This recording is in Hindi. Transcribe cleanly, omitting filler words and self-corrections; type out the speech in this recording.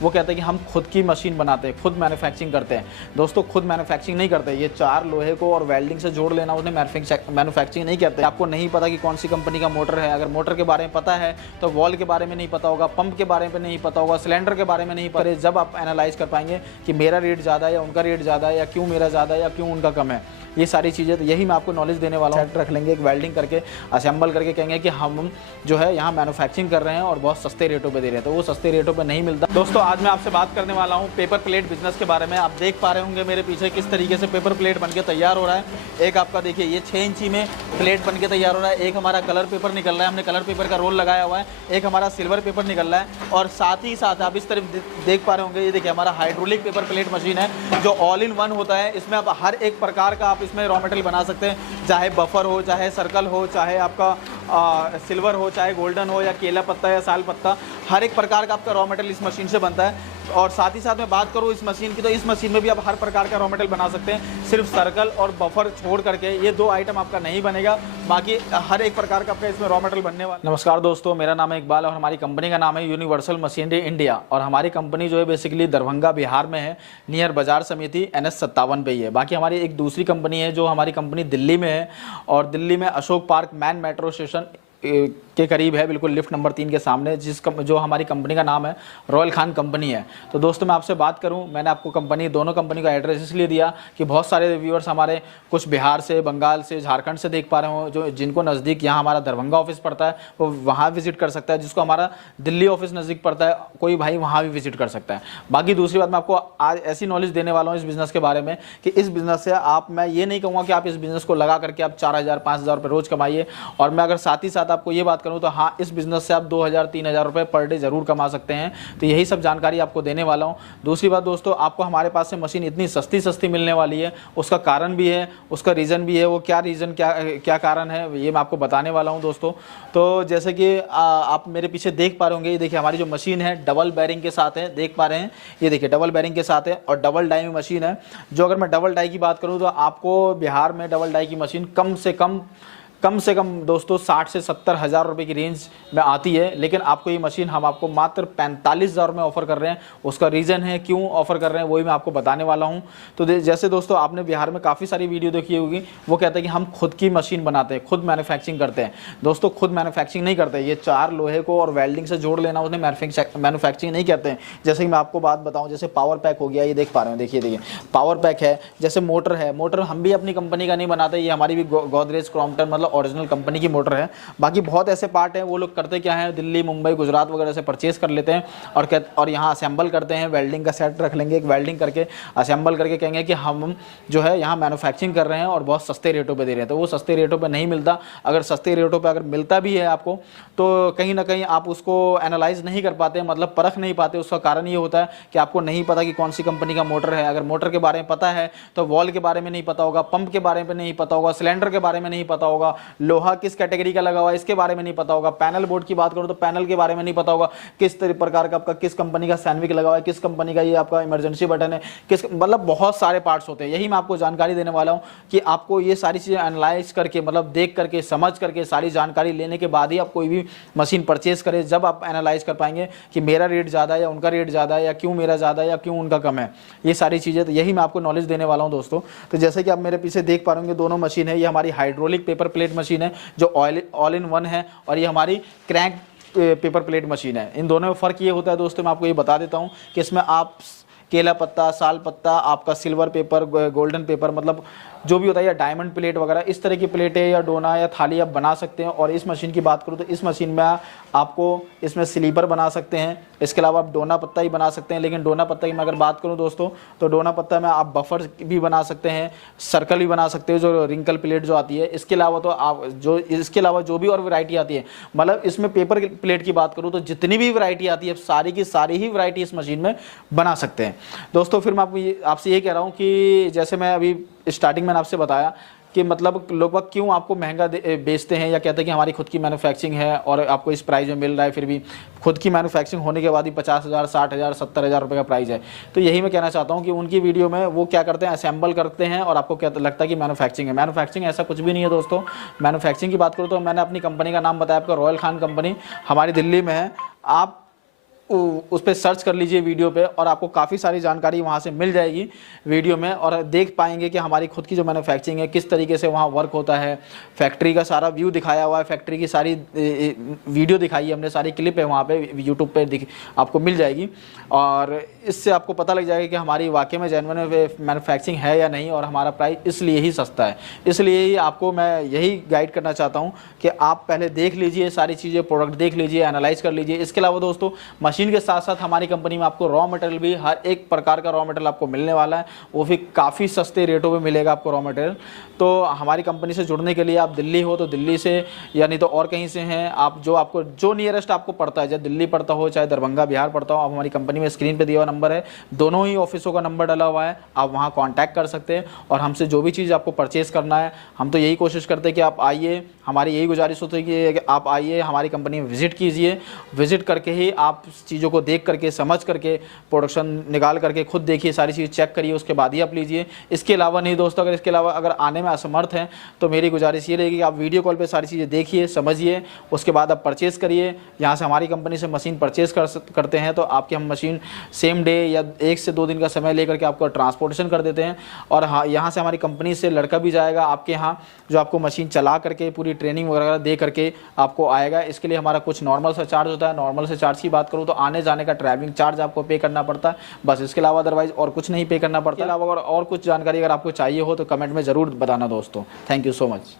वो कहते हैं कि हम खुद की मशीन बनाते हैं, खुद मैन्युफैक्चरिंग करते हैं। दोस्तों खुद मैन्युफैक्चरिंग नहीं करते, ये चार लोहे को और वेल्डिंग से जोड़ लेना उन्हें मैन्युफैक्चरिंग नहीं कहते। आपको नहीं पता कि कौन सी कंपनी का मोटर है, अगर मोटर के बारे में पता है तो वॉल के बारे में नहीं पता होगा, पंप के बारे में नहीं पता होगा, सिलेंडर के बारे में नहीं पता। जब आप एनालाइज कर पाएंगे कि मेरा रेट ज़्यादा है या उनका रेट ज़्यादा है, या क्यों मेरा ज़्यादा है या क्यों उनका कम है, ये सारी चीज़ें, तो यही मैं आपको नॉलेज देने वाला हूँ। सेट रख लेंगे, एक वेल्डिंग करके असेंबल करके कहेंगे कि हम जो है यहाँ मैन्युफैक्चरिंग कर रहे हैं और बहुत सस्ते रेटों पे दे रहे हैं, तो वो सस्ते रेटों पे नहीं मिलता। दोस्तों आज मैं आपसे बात करने वाला हूँ पेपर प्लेट बिजनेस के बारे में। आप देख पा रहे होंगे मेरे पीछे किस तरीके से पेपर प्लेट बनके तैयार हो रहा है। एक आपका देखिए ये 6 इंची में प्लेट बनके तैयार हो रहा है, एक हमारा कलर पेपर निकल रहा है, हमने कलर पेपर का रोल लगाया हुआ है, एक हमारा सिल्वर पेपर निकल रहा है, और साथ ही साथ आप इस तरफ देख पा रहे होंगे, ये देखिए हमारा हाइड्रोलिक पेपर प्लेट मशीन है जो ऑल इन वन होता है। इसमें आप हर एक प्रकार का आप इसमें रॉ मटेरियल बना सकते हैं, चाहे बफर हो, चाहे सर्कल हो, चाहे आपका सिल्वर हो, चाहे गोल्डन हो, या केला पत्ता या साल पत्ता, हर एक प्रकार का आपका रॉ मटेरियल इस मशीन से बनता है। और साथ ही साथ मैं बात करूँ इस मशीन की, तो इस मशीन में भी आप हर प्रकार का रॉ मटेरियल बना सकते हैं, सिर्फ सर्कल और बफर छोड़ करके ये 2 आइटम आपका नहीं बनेगा, बाकी हर एक प्रकार का आपका इसमें रॉ मटेरियल बनने वाला। नमस्कार दोस्तों, मेरा नाम है इकबाल और हमारी कंपनी का नाम है यूनिवर्सल मशीनरी इंडिया, और हमारी कंपनी जो है बेसिकली दरभंगा बिहार में है, नियर बाजार समिति NS 57 पे ही है। बाकी हमारी एक दूसरी कंपनी है जो हमारी कंपनी दिल्ली में है, और दिल्ली में Ashok park man metro station के करीब है, बिल्कुल लिफ्ट नंबर 3 के सामने, जो हमारी कंपनी का नाम है रॉयल खान कंपनी है। तो दोस्तों मैं आपसे बात करूं, मैंने आपको दोनों कंपनी का एड्रेस इसलिए दिया कि बहुत सारे व्यूअर्स हमारे कुछ बिहार से, बंगाल से, झारखंड से देख पा रहे हो, जो जिनको नज़दीक यहाँ हमारा दरभंगा ऑफिस पड़ता है वो वहाँ विजिट कर सकता है, जिसको हमारा दिल्ली ऑफिस नज़दीक पड़ता है कोई भाई वहाँ भी विजिट कर सकता है। बाकी दूसरी बात, मैं आपको आज ऐसी नॉलेज देने वाला हूँ इस बिज़नेस के बारे में कि इस बिज़नेस से मैं ये नहीं कहूँगा कि आप इस बिज़नेस को लगा करके आप 4,000 5,000 रुपये रोज़ कमाइए, और मैं अगर साथ ही साथ आपको ये बात करूं तो हाँ, इस बिजनेस से आप 2,000-3,000 रुपए पर डे जरूर कमा सकते हैं। तो यही सब जानकारी आपको देने वाला हूं। दूसरी बात दोस्तों, आपको हमारे पास से मशीन इतनी सस्ती मिलने वाली है, उसका कारण भी है, उसका रीज़न भी है। वो क्या कारण है ये मैं आपको बताने वाला हूं दोस्तों। तो जैसे कि आप मेरे पीछे देख पा रहे होंगे, ये देखिए हमारी जो मशीन है डबल बैरिंग के साथ है, देख पा रहे हैं, ये देखिए डबल बैरिंग के साथ है और डबल डाई मशीन है। जो अगर मैं डबल डाई की बात करूँ तो आपको बिहार में डबल डाई की मशीन कम से कम दोस्तों 60 से 70 हज़ार रुपये की रेंज में आती है, लेकिन आपको ये मशीन हम आपको मात्र 45,000 में ऑफ़र कर रहे हैं। उसका रीज़न है क्यों ऑफ़र कर रहे हैं वही मैं आपको बताने वाला हूँ। तो जैसे दोस्तों आपने बिहार में काफ़ी सारी वीडियो देखी होगी, वो कहते हैं कि हम खुद की मशीन बनाते हैं, खुद मैन्युफैक्चरिंग करते हैं। दोस्तों खुद मैन्युफैक्चरिंग नहीं करते, ये चार लोहे को और वेल्डिंग से जोड़ लेना उन्हें मैन्युफैक्चरिंग नहीं कहते हैं। जैसे कि मैं आपको बात बताऊँ, जैसे पावर पैक हो गया, ये देख पा रहे हैं, देखिए पावर पैक है। जैसे मोटर है, मोटर हम भी अपनी कंपनी का नहीं बनाते, ये हमारी भी गोदरेज क्रॉम्पटन मतलब ओरिजिनल कंपनी की मोटर है। बाकी बहुत ऐसे पार्ट हैं, वो लोग करते क्या है, दिल्ली, मुंबई, गुजरात वगैरह से परचेज कर लेते हैं और यहाँ असेंबल करते हैं। वेल्डिंग का सेट रख लेंगे, एक वेल्डिंग करके असेंबल करके कहेंगे कि हम जो है यहाँ मैन्युफैक्चरिंग कर रहे हैं और बहुत सस्ते रेटों पे दे रहे हैं, तो वो सस्ते रेटों पे नहीं मिलता। अगर सस्ते रेटों पे अगर मिलता भी है आपको, तो कहीं ना कहीं आप उसको एनालाइज नहीं कर पाते, मतलब परख नहीं पाते। उसका कारण ये होता है कि आपको नहीं पता कि कौन सी कंपनी का मोटर है। अगर मोटर के बारे में पता है तो वॉल के बारे में नहीं पता होगा, पंप के बारे में नहीं पता होगा, सिलेंडर के बारे में नहीं पता होगा, लोहा किस कैटेगरी का लगा हुआ है इसके बारे में नहीं पता होगा, पैनल बोर्ड की बात करो तो पैनल के बारे में नहीं पता होगा, किस प्रकार का आपका किस कंपनी का सैंडविच लगा हुआ है, किस कंपनी का ये आपका इमरजेंसी बटन है, किस मतलब बहुत सारे पार्ट्स होते हैं। यही मैं आपको जानकारी देने वाला हूँ कि आपको ये सारी चीज़ें एनालाइज करके, मतलब देख करके, समझ करके, सारी जानकारी लेने के बाद ही आप कोई भी मशीन परचेज करें। जब आप एनालाइज कर पाएंगे कि मेरा रेट ज़्यादा है या उनका रेट ज़्यादा है, या क्यों मेरा ज़्यादा है या क्यों उनका कम है, ये सारी चीज़ें, तो यही मैं आपको नॉलेज देने वाला हूँ दोस्तों। तो जैसे कि आप मेरे पीछे देख पा रहे होंगे, दोनों मशीन है, ये हमारी हाइड्रोलिक पेपर प्लेट मशीन है जो ऑल इन वन है, और ये हमारी क्रैंक पेपर प्लेट मशीन है। इन दोनों में फ़र्क ये होता है दोस्तों, मैं आपको ये बता देता हूँ कि इसमें आप केला पत्ता, साल पत्ता, आपका सिल्वर पेपर, गोल्डन पेपर, मतलब जो भी होता है, या डायमंड प्लेट वगैरह, इस तरह की प्लेटें या डोना या थाली आप बना सकते हैं। और इस मशीन की बात करूँ तो इस मशीन में आपको इसमें स्लीपर बना सकते हैं, इसके अलावा आप डोना पत्ता ही बना सकते हैं। लेकिन डोना पत्ता की मैं अगर बात करूँ दोस्तों, तो डोना पत्ता में आप बफर भी बना सकते हैं, सर्कल भी बना सकते हैं, जो रिंकल प्लेट जो आती है। इसके अलावा तो आप जो भी और वैरायटी आती है, मतलब इसमें पेपर प्लेट की बात करूँ तो जितनी भी वैरायटी आती है, सारी की सारी ही वैरायटी इस मशीन में बना सकते हैं दोस्तों। फिर मैं आपसे ये कह रहा हूँ कि जैसे मैं अभी स्टार्टिंग मैंने आपसे बताया कि मतलब लोग क्यों आपको महंगा बेचते हैं, या कहते हैं कि हमारी खुद की मैन्युफैक्चरिंग है और आपको इस प्राइस में मिल रहा है, फिर भी खुद की मैन्युफैक्चरिंग होने के बाद ही 50,000, 60,000, 70,000 रुपये का प्राइस है। तो यही मैं कहना चाहता हूँ कि उनकी वीडियो में वो क्या करते हैं, असेंबल करते हैं और आपको क्या लगता है कि मैन्युफैक्चरिंग है। मैन्युफैक्चरिंग ऐसा कुछ भी नहीं है दोस्तों। मैन्युफैक्चरिंग की बात करूँ तो मैंने अपनी कंपनी का नाम बताया आपको, रॉयल खान कंपनी हमारी दिल्ली में है। आप उस पर सर्च कर लीजिए वीडियो पे, और आपको काफ़ी सारी जानकारी वहाँ से मिल जाएगी वीडियो में, और देख पाएंगे कि हमारी खुद की जो मैन्युफैक्चरिंग है किस तरीके से वहाँ वर्क होता है। फैक्ट्री का सारा व्यू दिखाया हुआ है, फैक्ट्री की सारी वीडियो दिखाई है हमने, सारी क्लिप है वहाँ पे यूट्यूब पे आपको मिल जाएगी, और इससे आपको पता लग जाएगा कि हमारी वाकई में जेन्युइन मैन्युफैक्चरिंग है या नहीं, और हमारा प्राइस इसलिए ही सस्ता है। इसलिए ही आपको मैं यही गाइड करना चाहता हूँ कि आप पहले देख लीजिए सारी चीज़ें, प्रोडक्ट देख लीजिए, एनालाइज कर लीजिए। इसके अलावा दोस्तों मशीन के साथ साथ हमारी कंपनी में आपको रॉ मटेरियल भी, हर एक प्रकार का रॉ मटेरियल आपको मिलने वाला है, वो भी काफ़ी सस्ते रेटों पे मिलेगा आपको रॉ मटेरियल। तो हमारी कंपनी से जुड़ने के लिए आप दिल्ली हो तो दिल्ली से, या नहीं तो और कहीं से हैं आप, जो नियरेस्ट आपको पड़ता है, चाहे दिल्ली पड़ता हो चाहे दरभंगा बिहार पड़ता हो, आप हमारी कंपनी में स्क्रीन पे दिया हुआ नंबर है, दोनों ही ऑफिसों का नंबर डला हुआ है, आप वहाँ कॉन्टैक्ट कर सकते हैं और हमसे जो भी चीज़ आपको परचेज़ करना है, हम तो यही कोशिश करते हैं कि आप आइए, हमारी यही गुजारिश होती है कि आप आइए हमारी कंपनी में विजिट कीजिए, विजिट करके ही आप चीज़ों को देख करके, समझ करके, प्रोडक्शन निकाल करके खुद देखिए, सारी चीज़ चेक करिए, उसके बाद ही आप लीजिए। इसके अलावा नहीं दोस्तों, अगर इसके अलावा अगर आने में असमर्थ हैं तो मेरी गुजारिश ये रहेगी कि आप वीडियो कॉल पे सारी चीज़ें देखिए, समझिए, उसके बाद आप परचेज़ करिए। यहाँ से हमारी कंपनी से मशीन परचेज़ करते हैं तो आपकी हम मशीन सेम डे या 1 से 2 दिन का समय लेकर के आपको ट्रांसपोर्टेशन कर देते हैं, और हाँ, यहाँ से हमारी कंपनी से लड़का भी जाएगा आपके यहाँ, जो आपको मशीन चला करके पूरी ट्रेनिंग वगैरह दे करके आपको आएगा। इसके लिए हमारा कुछ नॉर्मल सा चार्ज होता है। नॉर्मल से चार्ज की बात करूँ तो आने जाने का ट्रैवलिंग चार्ज आपको पे करना पड़ता है, बस। इसके अलावा अदरवाइज और कुछ नहीं पे करना पड़ता। इसके अलावा और कुछ जानकारी अगर आपको चाहिए हो तो कमेंट में ज़रूर बताना दोस्तों। Thank you so much.